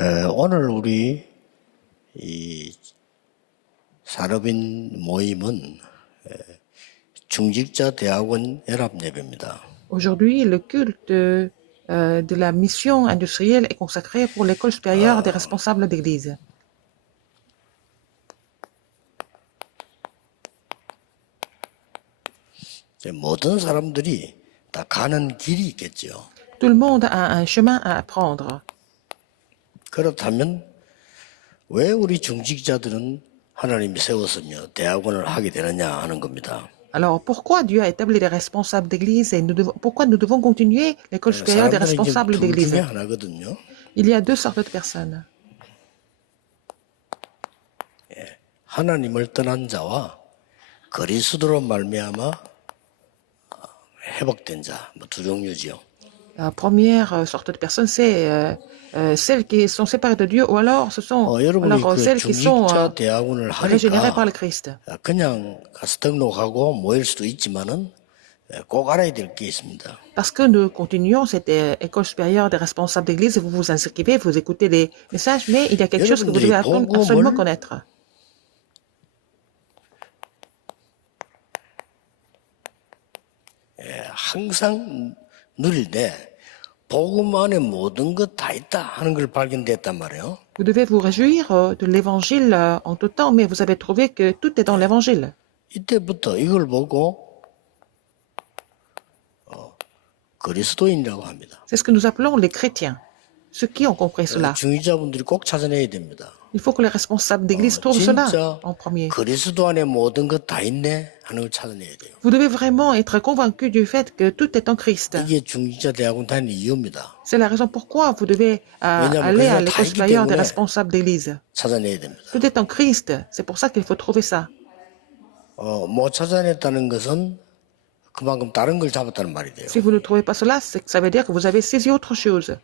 오늘 우리 이 산업인 모임은 중직자 대학원 연합 예배입니다. Aujourd'hui, le culte de la mission industrielle est consacré pour l'école supérieure des responsables d'église. 모든 사람들이 다 가는 길이 있겠죠. Tout le monde a un chemin à apprendre. 그렇다면 왜 우리 중직자들은 하나님이 세웠으며 대학원을 하게 되느냐 하는 겁니다. Alors, pourquoi Dieu a établi les responsables d'église et pourquoi nous devons continuer l'école supérieure des 사람들은 이제 responsables 둘 d'église? 중에 하나거든요. Il y a deux sortes de personnes. 하나님을 떠난 자와 그리스도로 말미암아 회복된 자, 두 종류지요. La première sorte de personnes, c'est celles qui sont séparées de Dieu, ou alors ce sont 여러분이 그 celles qui sont 중직자 대학원을 régénérées par 하니까 le Christ. 그냥 가서 등록하고 모일 수도 있지만은 꼭 알아야 될 게 있습니다. Parce que nous continuons cette école supérieure des responsables d'église, vous vous inscrivez, vous écoutez des messages, mais il y a quelque chose que vous devez absolument connaître. 항상 누릴 때 복음 안에 모든 것 다 있다 하는 걸 발견됐단 말이에요. Vous devez vous réjouir de l'évangile en tout temps, mais vous avez trouvé que tout est dans l'évangile. 이때부터 이걸 보고 그리스도인이라고 합니다. C'est ce que nous appelons les chrétiens, ceux qui ont compris cela. 중위자분들이 꼭 찾아내야 됩니다. Il faut que les responsables d'église trouvent cela en premier. 그리스도 안에 모든 것 다 있네 하는 걸 찾아내야 돼요. Vous devez vraiment être convaincu du fait que tout est en Christ. 이게 중직자 대학원 다니는 이유입니다. C'est la raison pourquoi vous devez aller à l'école supérieure des responsables d'église. 찾아내야 됩니다. Tout est en Christ. C'est pour ça qu'il faut trouver ça. 못 찾아냈다는 것은 그만큼 다른 걸 잡았다는 말이 돼요. Si vous ne trouvez pas cela, ça veut dire que vous avez saisi autre chose.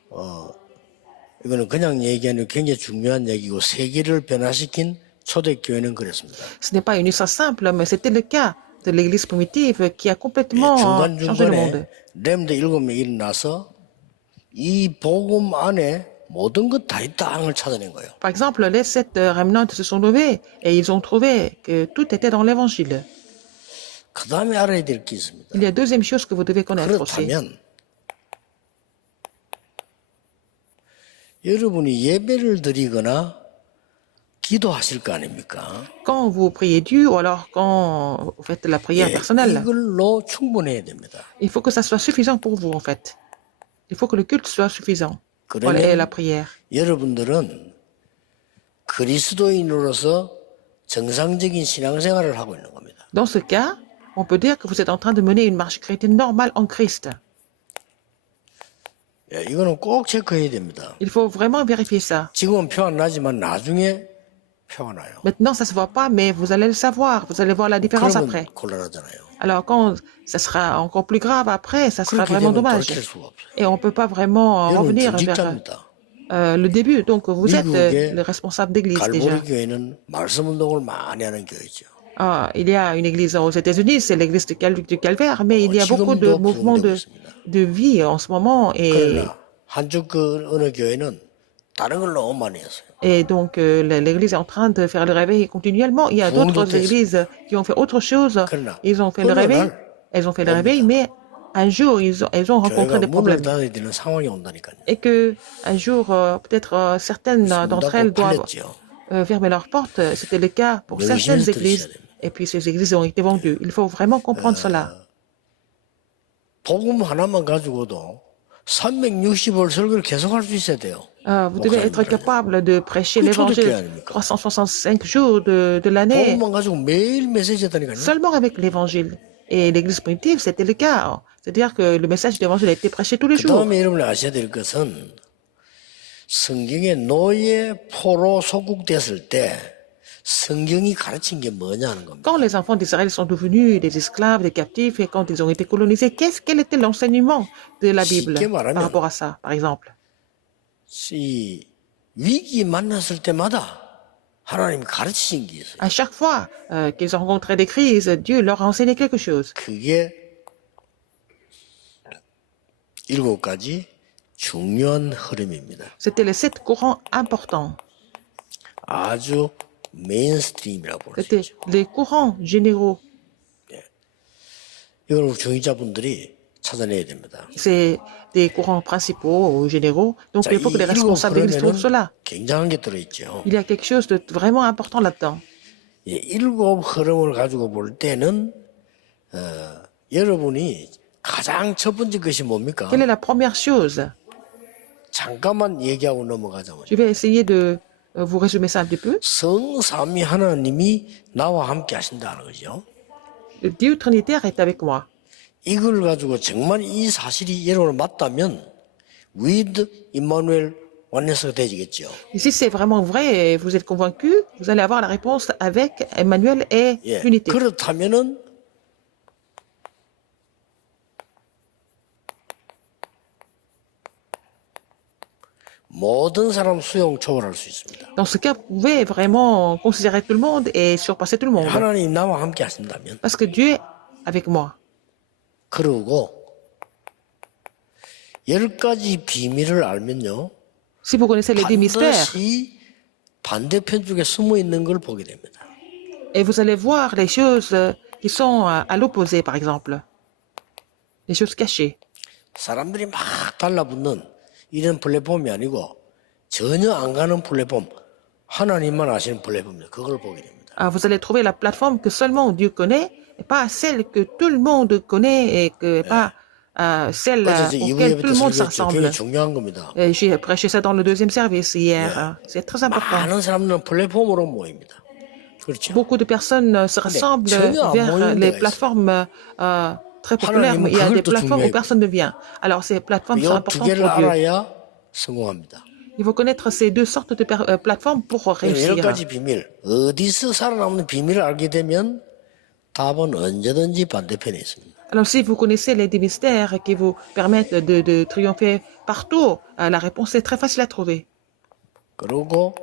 이거는 그냥 얘기하는 굉장히 중요한 얘기고 세계를 변화시킨 초대교회는 그랬습니다. Ce n'est pas une histoire simple, mais c'était le cas de l'église primitive qui a complètement changé le monde. 중간중간에 렘드 7명 일어나서 이 복음 안에 모든 것 다 있다 하는 걸 찾아낸 거예요. Par exemple, les 7 remnants se sont levés et ils ont trouvé que tout était dans l'évangile. 그 다음에 알아야 될 게 있습니다. Il y a deuxième chose que vous devez connaître aussi. 그렇다면 여러분이 예배를 드리거나 기도하실 거 아닙니까? Quand vous priez Dieu ou alors quand vous faites la prière personnelle, 이걸로 충분해야 됩니다. il faut que ça soit suffisant pour vous en fait. Il faut que le culte soit suffisant pour la prière. 여러분들은 그리스도인으로서 정상적인 신앙생활을 하고 있는 겁니다. Dans ce cas, on peut dire que vous êtes en train de mener une marche chrétienne normale en Christ. 이거는 꼭 체크해야 됩니다. Il faut vraiment vérifier ça. 지금은 표 안 나지만 나중에 표가 나요. Maintenant, ça se voit pas, mais vous allez le savoir. Vous allez voir la différence après. 그러면 곤란하잖아요. Alors, quand ça sera encore plus grave après, ça sera vraiment dommage. Et on ne peut pas vraiment revenir vers le début. Donc, vous êtes le responsable d'église déjà. 갈보리 교회는 말씀 운동을 많이 하는 교회죠. Il y a une église aux États-Unis, c'est l'église du Calvaire, mais il y a beaucoup de mouvements de vie en ce moment. 그러나 한쪽 그 어느 교회는 다른 걸 너무 많이 했어요. Et donc, l'église est en train de faire le réveil continuellement. Il y a d'autres églises qui ont fait autre chose. Ils ont fait le réveil. Elles ont fait le réveil, mais un jour, elles ont rencontré des problèmes. Et que un jour, peut-être certaines d'entre elles doivent fermer leurs portes. C'était le cas pour certaines églises. Et puis, ces églises ont été vendues. Il faut vraiment comprendre cela. 복음 하나만 가지고도 360월 설교를 계속할 수 있어야 돼요. Vous devez être capable de prêcher l'évangile 365 jours de l'année seulement avec l'évangile. Et l'église primitive, c'était le cas. C'est-à-dire que le message de l'évangile a été prêché tous les jours. 그다음에 여러분이 아셔야 될 것은 성경의 노예 포로 소국됐을 때 성경이 가르친 게 뭐냐는 겁니다. Quand les enfants d'Israël sont devenus des esclaves, des captifs, et quand ils ont été colonisés, quel était l'enseignement de la Bible par rapport à ça, par exemple? 이 위기 만났을 때마다 하나님이 가르치신 게 있어요. À chaque fois qu'ils ont rencontré des crises, Dieu leur a enseigné quelque chose. 그게 7가지 중요한 흐름입니다. C'était les 7 courants importants. 아주 메인스트림이라고 볼 수 C'était 있죠. les courants généraux. 이걸 중위자분들이 찾아내야 됩니다. C'est des courants principaux ou généraux. Donc, 자, il faut que les 이 일곱 responsables de l'Église trouvent 흐름에는 cela. 굉장한 게 들어있죠. Il y a quelque chose de vraiment important là-dedans. 예, 일곱 흐름을 가지고 볼 때는 여러분이 가장 첫 번째 것이 뭡니까? Quelle est la première chose? 잠깐만 얘기하고 넘어가자면 Je vais essayer de vous résumer ça un petit peu. 성삼위 하나님이 나와 함께 하신다는 거죠. Le Dieu Trinitaire est avec moi. 이걸 가지고 정말 이 사실이 여러분 맞다면 with Emmanuel 원네스가 되지겠죠. Et si c'est vraiment vrai et vous êtes convaincu, vous allez avoir la réponse avec Emmanuel et 예, l'unité. 그렇다면은 모든 사람 수용 초월할 수 있습니다. Dans ce cas, vous pouvez vraiment considérer tout le monde et surpasser tout le monde. 하나님 나와 함께 하신다면 Parce que Dieu est avec moi. 그러고 10가지 비밀을 알면요. Si vous connaissez les 10 mystères, 반드시 반대편 쪽에 숨어 있는 걸 보게 됩니다. et vous allez voir les choses qui sont à l'opposé, par exemple. Les choses cachées. 사람들이 막 달라붙는 이런 플랫폼이 아니고 전혀 안 가는 플랫폼, 하나님만 아시는 플랫폼입니다. 그걸 보게 됩니다. Ah, vous allez trouver la plateforme que seulement Dieu connaît, et pas celle que tout le monde connaît, et que pas celle 어제 auquel tout le monde 설교했죠. s'assemble. 굉장히 중요한 겁니다. J'ai prêché ça dans le deuxième service hier. C'est très important. 많은 사람들은 플랫폼으로 모입니다. 그렇죠? Beaucoup de personnes se rassemblent 전혀 안 vers 모이는 les 데가 plateformes très populaires, mais il y a des plateformes où personne ne vient. Alors ces plateformes sont 이 두 importantes 개를 pour Dieu. 알아야 성공합니다. Il faut connaître ces deux sortes de plateformes pour réussir. 10가지 비밀, 어디서 살아남는 비밀을 알게 되면 답은 언제든지 반대편에 있습니다. Alors si vous connaissez les 10 mystères qui vous permettent de triompher partout, la réponse est très facile à trouver. 그리고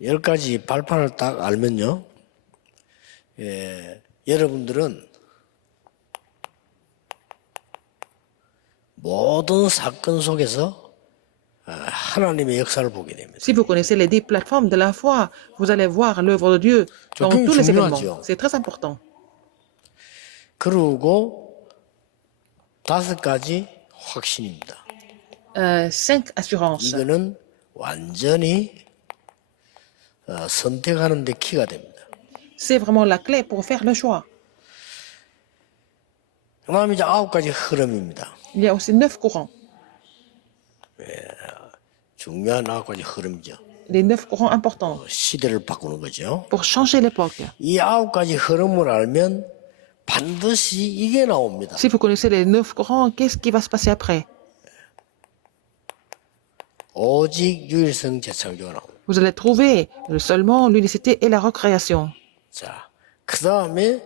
10가지 발판을 딱 알면요. 여러분들은 모든 사건 속에서 하나님의 역사를 보게 됩니다. Si vous connaissez les 10 plateformes de la foi, vous allez voir l'œuvre de Dieu dans 굉장히 tous les 중요하죠. événements. C'est très important. 그리고 5가지 확신입니다. 5 assurances. 이거는 완전히 선택하는 데 키가 됩니다. C'est vraiment la clé pour faire le choix. 그다음에 이제 9가지 흐름입니다. Il y a aussi 9 courants. 중요한 9가지 흐름이죠. Les 9 courants importants 시대를 바꾸는 거죠. pour changer l'époque. 이 9가지 흐름을 알면 반드시 이게 나옵니다. Si vous connaissez les 9 courants, qu'est-ce qui va se passer après? 오직 유일성 재창조가 나옵니다. Vous allez trouver seulement l'unicité et la recréation. 자, 그 다음에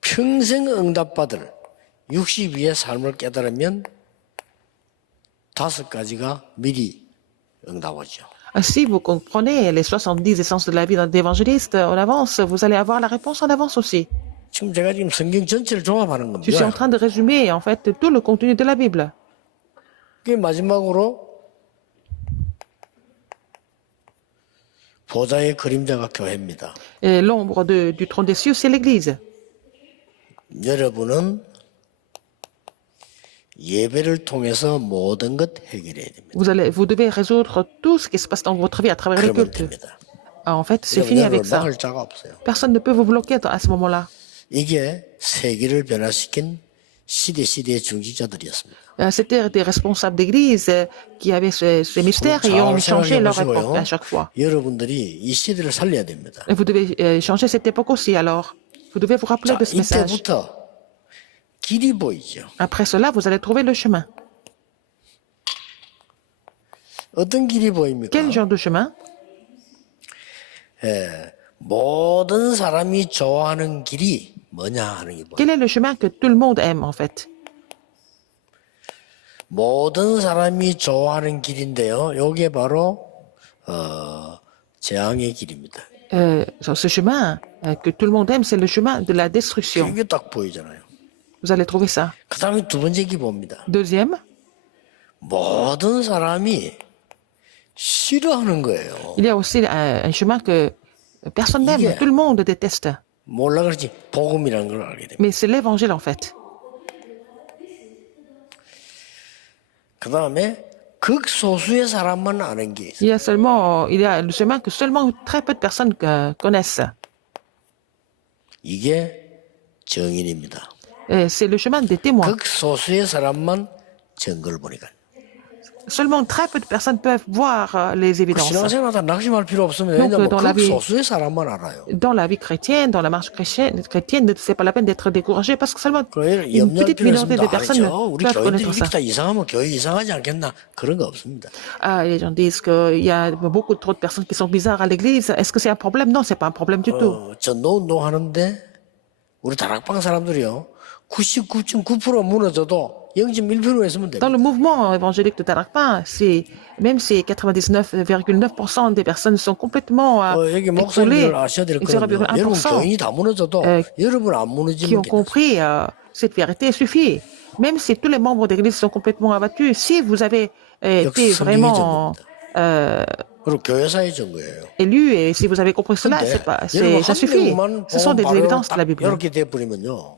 평생 응답받을 62의 삶을 깨달으면 5가지가 미리 응답하죠. Si vous comprenez les 70 essences de la vie d'un évangéliste en avance, vous allez avoir la réponse en avance aussi. 지금 제가 지금 성경 전체를 종합하는 Je suis en 겁니다. train de résumer en fait tout le contenu de la Bible. 그 마지막으로 보좌의 그림자가 교회입니다. Et l'ombre du trône des cieux, c'est l'Église. 여러분은 예배를 통해서 모든 것 해결해야 됩니다. Vous devez résoudre tout ce qui se passe dans votre vie à travers les 그러면 cultes. 됩니다. Ah, en fait, c'est fini 여러분을 avec ça. 막을 자가 없어요. Personne ne peut vous bloquer à ce moment-là. 이게 세계를 변화시킨 시대의 중직자들이었습니다. C'était des responsables d'église qui avaient ces mystères et ont changé leur époque à chaque fois. 여러분들이 이 시대를 살려야 됩니다. Et vous devez changer cette époque aussi alors. Vous devez vous rappeler 자, de ce message. 이때부터 길이 보이죠. Après cela, vous allez trouver le chemin. 어떤 길이 보입니까? Quel genre de chemin? 모든 사람이 좋아하는 길이 뭐냐 하는 게 보여요. Quel est le chemin que tout le monde aime en fait? 모든 사람이 좋아하는 길인데요. 이게 바로 재앙의 길입니다. Ce chemin que tout le monde aime, c'est le chemin de la destruction. 이게 딱 보이잖아요. Vous allez trouver ça. 그 다음에 두 번째 기보입니다. Deuxième, 모든 사람이 싫어하는 거예요. il y a aussi un chemin que personne n'aime, Yeah. tout le monde déteste. 몰라 그렇지 복음이라는 걸 알게 됩니다. Mais c'est l'évangile en fait. 그 다음에 극소수의 사람만 아는 게 있어요. Il y a le chemin que seulement très peu de personnes connaissent. 이게 정인입니다. Et c'est le chemin des témoins. 극소수의 사람만 증거를 보니까. Seulement très peu de personnes peuvent voir les évidences. 신앙생활하다 낙심할 필요 없으면 Donc, 왜냐면 dans la vie- 극소수의 사람만 알아요. Dans la vie chrétienne, dans la marche chrétienne, c'est pas la peine d'être découragé parce que seulement 그 une 염려할 petite 필요 minorité de 없습니다. personnes 아니죠. 우리 peuvent 교인들이 connaître ça. 이렇게 다 이상하면 교회 이상하지 않겠나 그런 거 없습니다. Ah, les gens disent qu'il y a beaucoup trop de personnes qui sont bizarres à l'église. Est-ce que c'est un problème? Non, c'est pas un problème du tout. 전도운동 하는데 우리 다락방 사람들이요 99.9% 무너져도 0.1% 했으면 Dans 됩니다. le mouvement évangélique de Tarakpa, même si 99,9% des personnes sont complètement 여기 écroulées, 목사님들 아셔야 될 거예요. 여러분 0,1% 교인이 다 무너져도 여러분 안 qui 무너지면 ont compris cette vérité suffit. Même si tous les membres d'église sont complètement abattus, si vous avez été vraiment 그리고 교회사의 증거예요. élu et si vous avez compris cela, 여러분 ça 한 suffit. 명만 Ce sont des 복음 évidences de la 바로 Bible. 이렇게 돼버리면요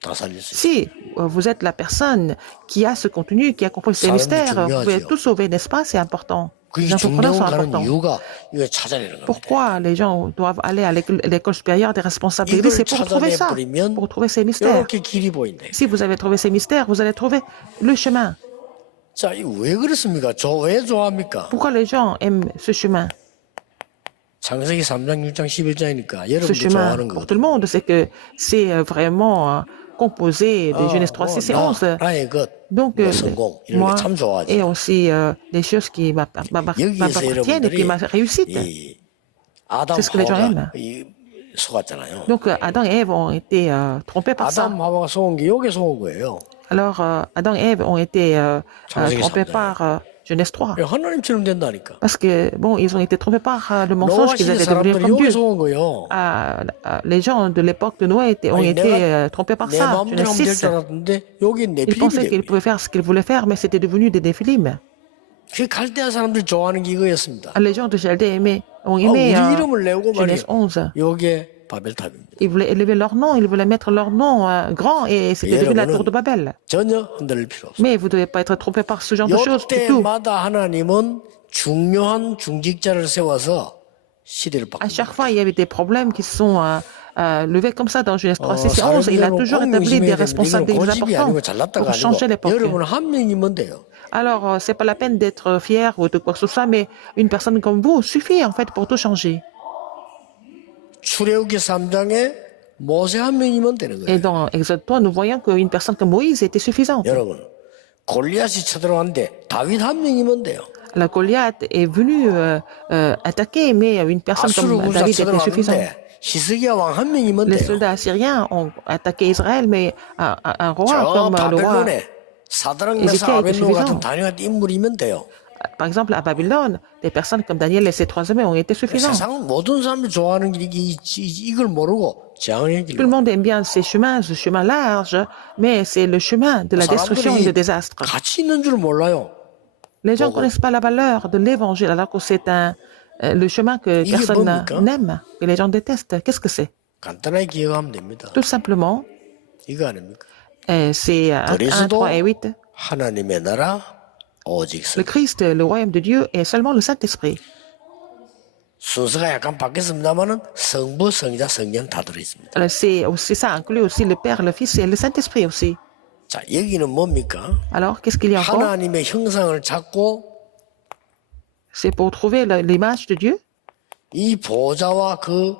다 살릴 수 있어요. Si vous êtes la personne qui a ce contenu, qui a compris ces mystères, vous pouvez tout sauver, n'est-ce pas? C'est important. 그게 Les entrepreneurs sont 중대원 가는 importants. 이유가 이거 찾아내는 겁니다. Pourquoi les gens doivent aller à l'école supérieure des responsables d'église? C'est pour trouver ça, pour trouver ces mystères. 이렇게 길이 보인다. Si vous avez trouvé ces mystères, vous allez trouver le chemin. 자, 이거 왜 그렇습니까? 왜 좋아합니까? Pourquoi les gens aiment ce chemin? 창세기 3장, 6장, 11장이니까 Ce 여러분들 chemin, 좋아하는 pour 거. tout le monde, c'est que c'est vraiment composé de Genèse 3, 6 et 11. 나의 것, Donc, 뭐 성공 이런 moi, 게 참 좋아하지. et aussi des choses qui 여기에서 m'appartiennent et 여러분들이 qui ma réussite. 이 아담 C'est ce que les gens 하와가 aiment. 이 속았잖아요. Donc, Adam et Ève ont été trompés par ça. 아담 하와가 속은 게 여기 속은 거예요. Alors, Adam et Ève ont été 창세기 trompés 3장. par Genèse 3. 하나님처럼 된다니까. Parce que, bon, ils ont été trompés par le mensonge 노아 qu'ils 시대 allaient devenir 사람들이 comme 여기 Dieu. 속은 거예요. Les gens de l'époque de Noé ont 아니, été trompés par 내 ça. 마음대로 Genèse 하면 될 6. 줄 알았는데 여기 Ils pensaient 네필림이 qu'ils pouvaient faire ce qu'ils voulaient faire, mais c'était devenu des néphilim. 그 갈대아 사람들이 좋아하는 게 이거였습니다. Les gens de Chaldée ont 우리 aimé 이름을 내고 Genèse 말이에요. 11. 여기에 바벨탑입니다. Ils voulaient élever leur nom, ils voulaient mettre leur nom grand et c'était devenu la tour de Babel. 전혀 흔들릴 필요 없어요. Mais vous ne devez pas être trompé par ce genre de choses du tout. 이때마다 하나님은 중요한 중직자를 세워서 시대를 À 바꿉니다. chaque fois, il y avait des problèmes qui se sont levés comme ça dans Genèse 3, 6 et 11. Il a toujours établi des responsables d'église importants pour changer l'époque. 여러분 한 명이면 돼요. Alors, c'est pas la peine d'être fier ou de quoi que ce soit, mais une personne comme vous suffit en fait pour tout changer. 출애굽기 3장에 모세 한 명이면 되는 Et 거예요. dans Exode 3, nous voyons qu'une personne comme Moïse était suffisante. 여러분 골리앗이 쳐들어왔는데 다윗 한 명이면 돼요. La Goliath est venu attaquer, mais une personne 아수르 comme 군사 David était suffisante. 쳐들어왔는데 히스기야 왕 한 명이면 Les 돼요. soldats assyriens ont attaqué Israël, mais un roi 저 comme le roi, 바벨론에 사드락 Ézéchiel 메사 était 아벤노 같은 suffisant. 단연한 인물이면 돼요. par exemple à Babylone, des personnes comme Daniel et ses 3 hommes ont été suffisants. 세상 모든 사람들이 좋아하는 길이 이걸 모르고 재앙의 Tout le 길로. monde aime bien ces chemins, ce chemin large, mais c'est le chemin de la destruction et du désastre. 가치 있는 줄 몰라요. Les gens ne connaissent pas la valeur de l'évangile, alors que c'est le chemin que 이게 personne 뭡니까? n'aime, que les gens détestent. Qu'est-ce que c'est? 간단하게 기억하면 됩니다. Tout simplement, 이거 아닙니까? c'est 1, 그리스도 3 et 8. 하나님의 나라 오직 Le 성. Christ, le royaume de Dieu, et seulement le Saint-Esprit. 순서가 약간 바뀌었습니다만은 성부, 성자, 성령 다 들어 있습니다. C'est ça inclut aussi le Père, le Fils et le Saint-Esprit aussi. 자, 여기는 뭡니까? Alors, qu'est-ce qu'il y a encore? 하나님의 형상을 찾고 C'est pour trouver l'image de Dieu 이 보좌와 그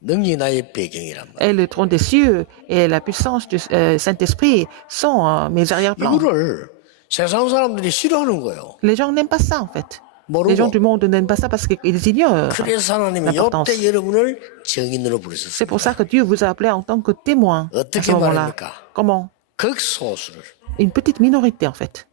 능력이 나의 배경이란 말이에요. et le trône des cieux et la puissance du Saint-Esprit sont mes arrière-plans. 이거를 세상 사람들이 싫어하는 거예요. Les gens n'aiment pas ça en fait. Les gens 모르고. du monde n'aiment pas ça parce qu'ils ignorent 그래서 하나님이 l'importance. 이때 여러분을 증인으로 C'est 부르셨어요. pour ça que Dieu vous a appelé en tant que témoin à 어떻게 ce moment-là. 말합니까? Comment? 극소수를 Une petite minorité en fait.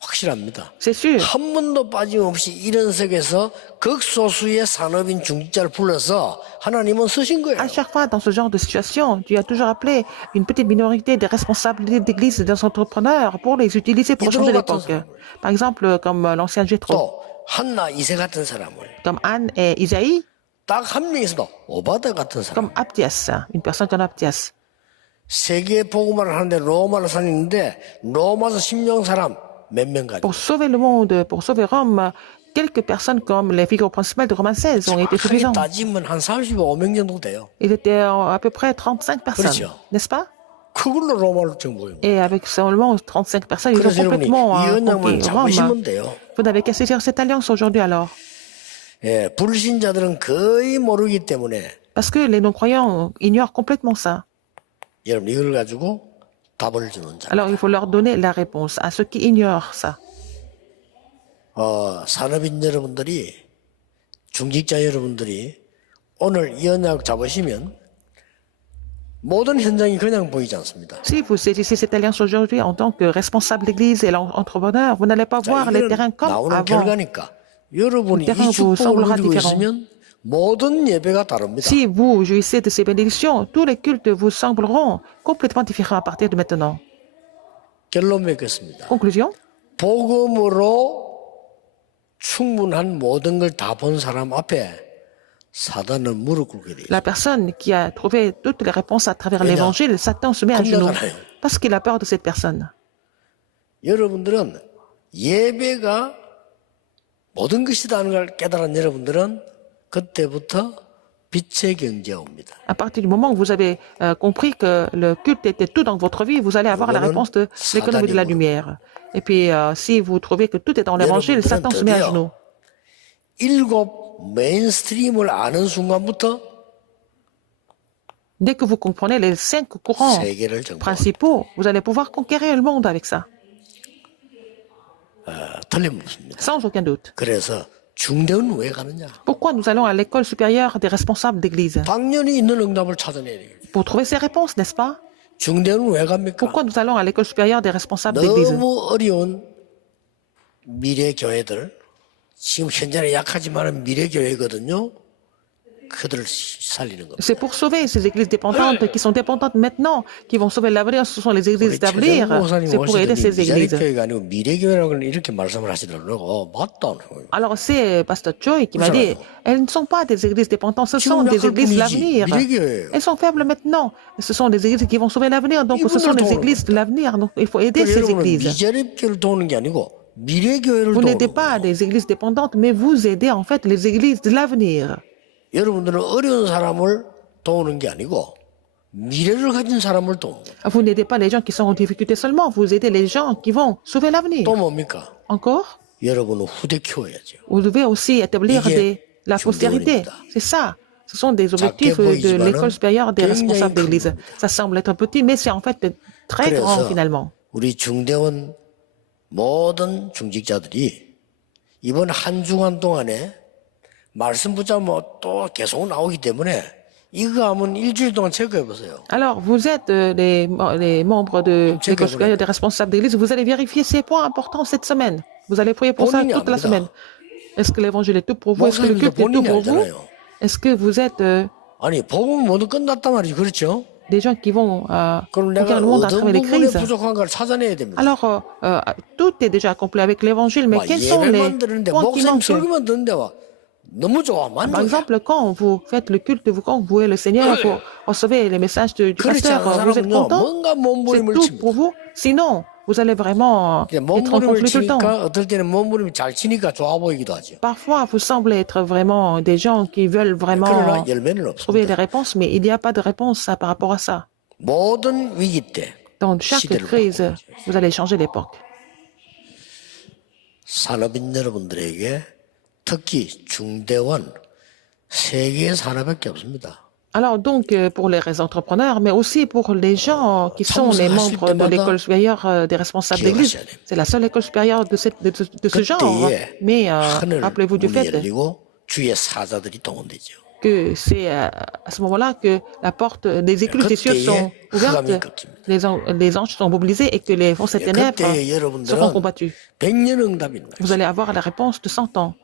확실합니다. C'est sûr. 한 번도 빠짐없이 이런 속에서 극소수의 산업인 중직자를 불러서 하나님은 쓰신 거예요. À chaque fois, dans ce genre de situation, Dieu a toujours appelé une petite minorité des responsables d'église et des entrepreneurs pour les utiliser pour changer l'époque. Par exemple, comme l'ancien Jétro, 또 한나 이세 같은 사람을 comme Anne et Isaïe, 딱 한 명 있어도 오바다 같은 사람. comme Abdias, une personne comme Abdias. 세계 복음화를 하는데 로마를 살리는데 로마서 10명 사람 몇 명 가지고. Pour sauver le monde, pour sauver Rome, quelques personnes comme les figures principales de Romains 16 ont été 정확하게 suffisantes. 따지면 한 35명 정도 돼요. Il était à peu près 35 personnes, 그렇죠. n'est-ce pas? 그걸로 로마를 정복해요. Et avec seulement 35 personnes, ils ont 그래서 여러분이 complètement 이 언약만 conquis 잡으시면 Rome. 돼요. Vous n'avez qu'à saisir cette alliance aujourd'hui alors. 예, 불신자들은 거의 모르기 때문에 Parce que les non-croyants ignorent complètement ça. 여러분 이걸 가지고 답을 주는 자. Alors il faut leur donner la réponse à ceux qui ignorent ça. 산업인 여러분들이 중직자 여러분들이 오늘 이 언약 잡으시면 모든 현장이 그냥 보이지 않습니다. Si vous saisissez cette alliance aujourd'hui en tant que responsable d'église et entrepreneur, vous n'allez pas voir les terrains comme 나오는 avant. 결과니까 여러분이 terrain 이 축복을 semblera 누리고 différent. 있으면 모든 예배가 다릅니다. Si vous jouissez de ces bénédictions, tous les cultes vous sembleront complètement différents à partir de maintenant. 결론 맺겠습니다. Conclusion, 복음으로 충분한 모든 걸 다 본 사람 앞에 사단은 무릎 꿇게 돼요. la personne qui a trouvé toutes les réponses à travers l'évangile, Satan se met à genoux parce qu'il a peur de cette personne. 여러분들은 예배가 모든 것이다는 걸 깨달은 여러분들은 그때부터 빛의 경제가 옵니다. À partir du moment où vous avez compris que le culte était tout dans votre vie, vous allez avoir la réponse de l'économie de la lumière. Et puis, si vous trouvez que tout est dans l'évangile, Satan se met à genoux. 일곱 메인스트림을 아는 순간부터 Dès que vous comprenez les 5 courants 세계를 정복합니다. principaux, vous allez pouvoir conquérir le monde avec ça, 틀림없습니다. sans aucun doute. 그래서 중대는 왜 가느냐? Pourquoi nous allons à l'école supérieure des responsables d'église? 당연히 있는 응답을 찾아내야 돼요. Pour trouver ces réponses, n'est-ce pas? 중대는 왜 갑니까? Pourquoi nous allons à l'école supérieure des responsables d'église? 너무 어려운 미래 교회들, 지금 현재는 약하지만 미래 교회거든요. 그들을 살리는 겁니다. C'est pour sauver ces églises dépendantes qui sont dépendantes maintenant, qui vont sauver l'avenir. Ce sont les églises d'avenir. C'est pour aider ces églises. 교회가 아니고 미래 교회라고 이렇게 말씀을 하시더라고요. 맞다. Alors c'est Pasteur Choi qui m'a dit, elles ne sont pas des églises dépendantes, ce sont des églises de l'avenir. Elles sont faibles maintenant. Ce sont des églises qui vont sauver l'avenir. Donc ce sont des églises de l'avenir. Donc il faut aider ces églises. 미자립교를 도우는 게 아니고 미래 교회를 Vous n'aidez 도우는 pas des églises dépendantes, mais vous aidez en fait les églises de l'avenir. 여러분들은 어려운 사람을 도우는 게 아니고 미래를 가진 사람을 도우는 거예요. Vous n'aidez pas les gens qui sont en difficulté seulement, vous aidez les gens qui vont sauver l'avenir. 또 뭡니까? Encore, 여러분은 후대 키워야죠. vous devez aussi établir la 중대원입니다. postérité. C'est ça. Ce sont des objectifs de l'école supérieure des responsables d'église. Ça semble être petit, mais c'est en fait très grand 그래서 finalement. 우리 중대원 모든 중직자들이 이번 한 주간 동안에 말씀 붙잡으면 또 계속 나오기 때문에 이거 하면 일주일 동안 체크해 보세요. Alors, vous êtes les membres de l'école supérieure des responsables d'église, vous allez vérifier ces points importants cette semaine. Vous allez prier pour ça toute la semaine. Est-ce que l'évangile est tout pour vous? Est-ce que le culte est tout pour vous? Est-ce que vous êtes 아니 복음 모두 끝났단 말이죠, 그렇죠? des gens qui vont 그럼 conquérir 내가 le monde à 어떤 travers les 부분에 crises? 부족한 걸 찾아내야 됩니다. Alors, tout est déjà accompli avec l'évangile, mais quels sont les 예배만 듣는데 points qui 목사님 manquent? 설교만 듣는데 와 너무 좋아, Par 만족해. exemple, quand vous faites le culte, quand vous louez le Seigneur, vous recevez les messages du 그렇지 pasteur, 않은 vous êtes 사람은요, content? 뭔가 C'est 몸부림을 tout pour 칩니다. vous. Sinon, vous allez vraiment être en 몸부림을 conflit tout le temps. 치니까 어떨 때는 몸부림이 잘 치니까 좋아 보이기도 하죠. Parfois, vous semblez être vraiment des gens qui veulent vraiment 그러나 열매는 trouver des 없습니다. réponses, mais il n'y a pas de réponse par rapport à ça. 모든 위기 때 Dans chaque 시대를 crise, 바꾸는 거죠. vous allez changer l'époque. 산업인 여러분들에게 특히 중대원 세계의 산업밖에 없습니다. Alors donc, pour les entrepreneurs, mais aussi pour les gens qui sont les membres de l'école supérieure des responsables d'église, c'est la seule école supérieure de ce genre. 그때에 Mais 하늘 rappelez-vous du 문이 fait 열리고 주의 사자들이 동원되죠. que c'est à ce moment-là que la porte des écluses des cieux sont ouvertes, les anges sont mobilisés et que les forces ténèbres seront combattues. Vous allez avoir la réponse de 100 ans.